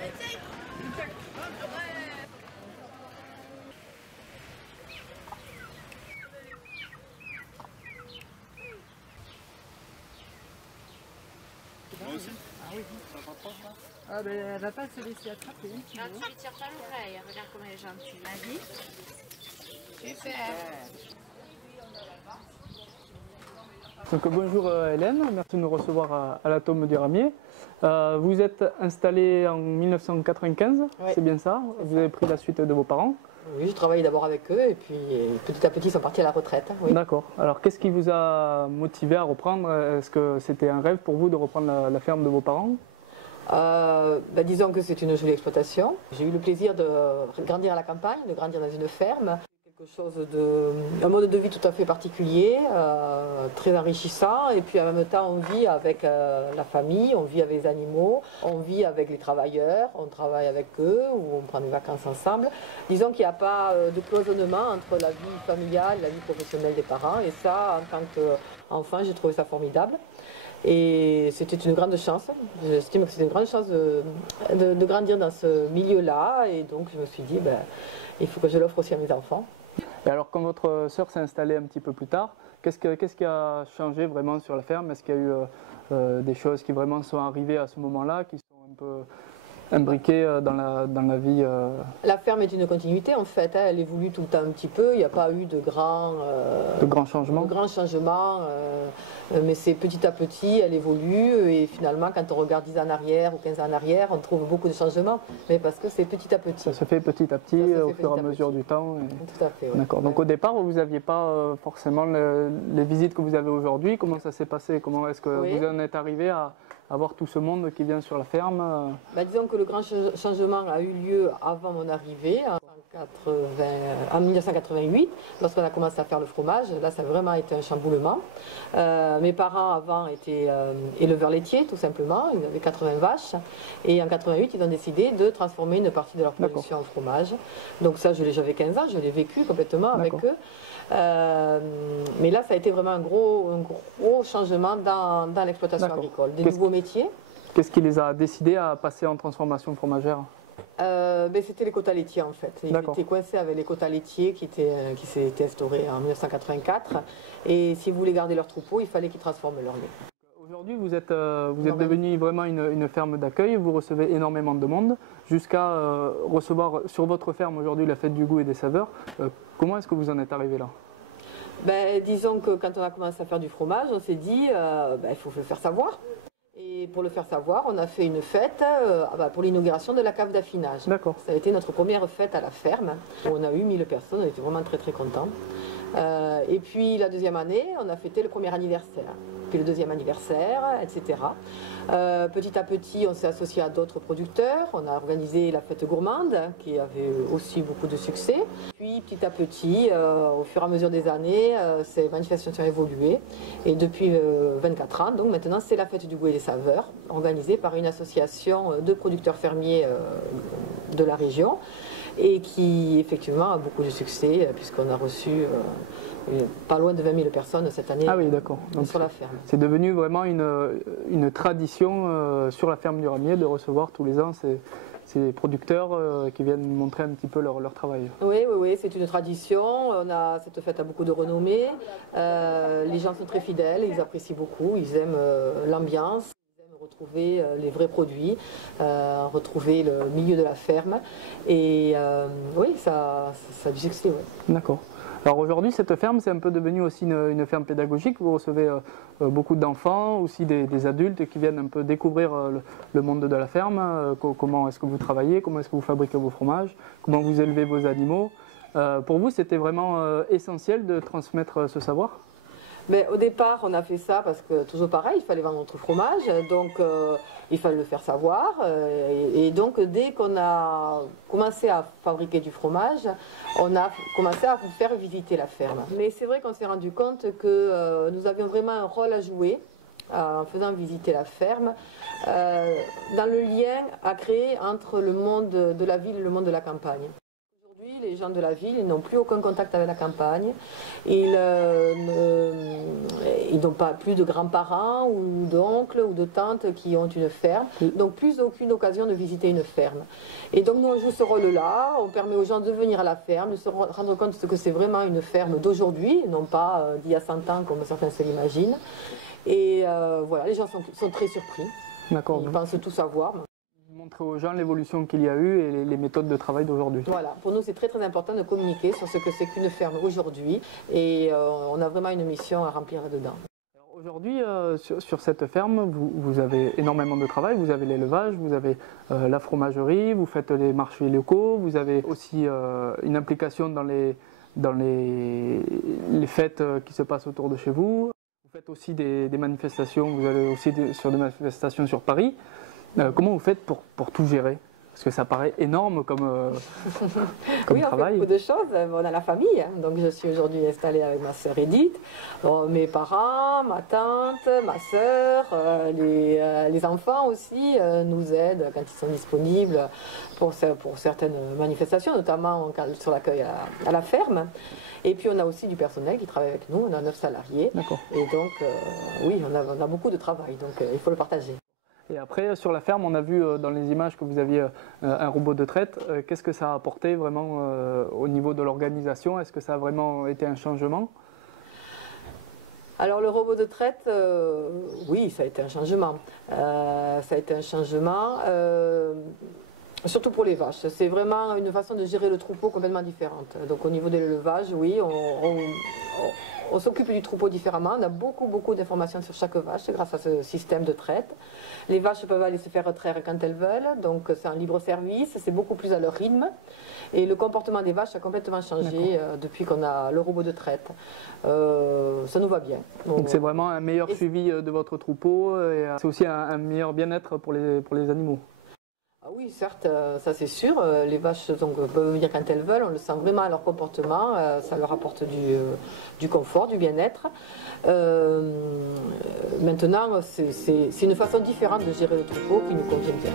Moi aussi. Ah oui, ça va pas ça. Ah ben elle va pas se laisser attraper. Non, tu lui tires pas l'oreille, regarde comme elle est gentille. Vas-y. Super. Donc, bonjour Hélène, merci de nous recevoir à l'Atome du Ramier. Vous êtes installée en 1995, ouais. C'est bien ça? Vous avez pris la suite de vos parents? Oui, j'ai travaillé d'abord avec eux et puis petit à petit ils sont partis à la retraite. Oui. D'accord. Alors qu'est-ce qui vous a motivé à reprendre? Est-ce que c'était un rêve pour vous de reprendre la ferme de vos parents? Disons que c'est une jolie exploitation. J'ai eu le plaisir de grandir à la campagne, de grandir dans une ferme. Un mode de vie tout à fait particulier, très enrichissant, et puis en même temps on vit avec la famille, on vit avec les animaux, on vit avec les travailleurs, on travaille avec eux ou on prend des vacances ensemble. Disons qu'il n'y a pas de cloisonnement entre la vie familiale et la vie professionnelle des parents, et ça, en tant qu'enfant, j'ai trouvé ça formidable. Et c'était une grande chance, j'estime que c'était une grande chance de grandir dans ce milieu-là, et donc je me suis dit, il faut que je l'offre aussi à mes enfants. Et alors, quand votre sœur s'est installée un petit peu plus tard, qu'est-ce qui a changé vraiment sur la ferme? Est-ce qu'il y a eu des choses qui vraiment sont arrivées à ce moment-là, qui sont un peu imbriquées dans la vie La ferme est une continuité en fait, elle évolue tout le temps un petit peu, il n'y a pas eu de grands changements. Mais c'est petit à petit, elle évolue et finalement quand on regarde 10 ans en arrière ou 15 ans en arrière, on trouve beaucoup de changements, mais parce que c'est petit à petit. Ça se fait petit à petit au fur et à mesure du temps. Tout à fait, ouais. D'accord. Donc au départ, vous n'aviez pas forcément les visites que vous avez aujourd'hui. Comment ça s'est passé? Comment est-ce que vous en êtes arrivé à avoir tout ce monde qui vient sur la ferme? Disons que le grand changement a eu lieu avant mon arrivée, en 1988, lorsqu'on a commencé à faire le fromage. Là, ça a vraiment été un chamboulement. Mes parents avant étaient éleveurs laitiers, tout simplement. Ils avaient 80 vaches. Et en 88, ils ont décidé de transformer une partie de leur production en fromage. Donc ça, j'avais 15 ans, je l'ai vécu complètement avec eux. Mais là, ça a été vraiment un gros changement dans l'exploitation agricole. Des nouveaux métiers. Qu'est-ce qui les a décidés à passer en transformation fromagère? C'était les quotas laitiers en fait. Ils étaient coincés avec les quotas laitiers qui s'étaient instaurés en 1984. Et si vous voulez garder leur troupeau, il fallait qu'ils transforment leur lait. Aujourd'hui, vous êtes devenu vraiment une ferme d'accueil, vous recevez énormément de monde, jusqu'à recevoir sur votre ferme aujourd'hui la fête du goût et des saveurs. Comment est-ce que vous en êtes arrivé là? Disons que quand on a commencé à faire du fromage, on s'est dit il faut le faire savoir. Et pour le faire savoir, on a fait une fête pour l'inauguration de la cave d'affinage. D'accord. Ça a été notre première fête à la ferme. On a eu 1000 personnes, on était vraiment très très contents. Et puis la deuxième année, on a fêté le premier anniversaire, puis le deuxième anniversaire, etc. Petit à petit, on s'est associé à d'autres producteurs. On a organisé la fête gourmande, qui avait aussi beaucoup de succès. Puis petit à petit, au fur et à mesure des années, ces manifestations ont évolué. Et depuis 24 ans, donc maintenant, c'est la fête du goût et des saveurs, organisée par une association de producteurs fermiers de la région, et qui effectivement a beaucoup de succès, puisqu'on a reçu pas loin de 20 000 personnes cette année sur la ferme. C'est devenu vraiment une tradition sur la ferme du Ramier de recevoir tous les ans ces producteurs qui viennent montrer un petit peu leur travail. Oui, c'est une tradition. Cette fête a beaucoup de renommée. Les gens sont très fidèles, ils apprécient beaucoup, ils aiment l'ambiance. Retrouver les vrais produits, retrouver le milieu de la ferme. Et oui, ça a du succès. Ouais. D'accord. Alors aujourd'hui, cette ferme, c'est un peu devenu aussi une ferme pédagogique. Vous recevez beaucoup d'enfants, aussi des adultes qui viennent un peu découvrir le monde de la ferme. Comment est-ce que vous travaillez, comment est-ce que vous fabriquez vos fromages, comment vous élevez vos animaux. Pour vous, c'était vraiment essentiel de transmettre ce savoir? Mais au départ, on a fait ça parce que, toujours pareil, il fallait vendre notre fromage, donc il fallait le faire savoir. Et donc, dès qu'on a commencé à fabriquer du fromage, on a commencé à vous faire visiter la ferme. Mais c'est vrai qu'on s'est rendu compte que nous avions vraiment un rôle à jouer en faisant visiter la ferme, dans le lien à créer entre le monde de la ville et le monde de la campagne. les gens de la ville, ils n'ont plus aucun contact avec la campagne. Ils n'ont pas plus de grands-parents ou d'oncles ou de tantes qui ont une ferme. Donc plus aucune occasion de visiter une ferme. Et donc nous on joue ce rôle-là, on permet aux gens de venir à la ferme, de se rendre compte que c'est vraiment une ferme d'aujourd'hui, non pas d'il y a 100 ans comme certains se l'imaginent. Et voilà, les gens sont très surpris. D'accord. Ils pensent tout savoir. Montrer aux gens l'évolution qu'il y a eu et les méthodes de travail d'aujourd'hui. Voilà, pour nous c'est très très important de communiquer sur ce que c'est qu'une ferme aujourd'hui et on a vraiment une mission à remplir là-dedans. Aujourd'hui, sur cette ferme, vous avez énormément de travail, vous avez l'élevage, vous avez la fromagerie, vous faites les marchés locaux, vous avez aussi une implication dans les fêtes qui se passent autour de chez vous. Vous faites aussi des manifestations, vous allez aussi sur des manifestations sur Paris. Comment vous faites pour tout gérer? Parce que ça paraît énorme comme oui, travail. On fait beaucoup de choses. On a la famille, hein. Donc je suis aujourd'hui installée avec ma sœur Edith, mes parents, ma tante, ma sœur, les enfants aussi nous aident quand ils sont disponibles pour certaines manifestations, notamment sur l'accueil à la ferme. Et puis on a aussi du personnel qui travaille avec nous, on a 9 salariés. D'accord. Et donc oui, on a beaucoup de travail, donc il faut le partager. Et après, sur la ferme, on a vu dans les images que vous aviez un robot de traite. Qu'est-ce que ça a apporté vraiment au niveau de l'organisation? Est-ce que ça a vraiment été un changement? Alors le robot de traite, oui, ça a été un changement. Ça a été un changement, surtout pour les vaches. C'est vraiment une façon de gérer le troupeau complètement différente. Donc au niveau de l'élevage, oui, on s'occupe du troupeau différemment. On a beaucoup d'informations sur chaque vache grâce à ce système de traite. Les vaches peuvent aller se faire traire quand elles veulent, donc c'est un libre service, c'est beaucoup plus à leur rythme. Et le comportement des vaches a complètement changé depuis qu'on a le robot de traite. Ça nous va bien. Donc c'est vraiment un meilleur suivi de votre troupeau et c'est aussi un meilleur bien-être pour les animaux. Ah oui, certes, ça c'est sûr. Les vaches peuvent venir quand elles veulent, on le sent vraiment à leur comportement, ça leur apporte du confort, du bien-être. Maintenant, c'est une façon différente de gérer le troupeau qui nous convient bien.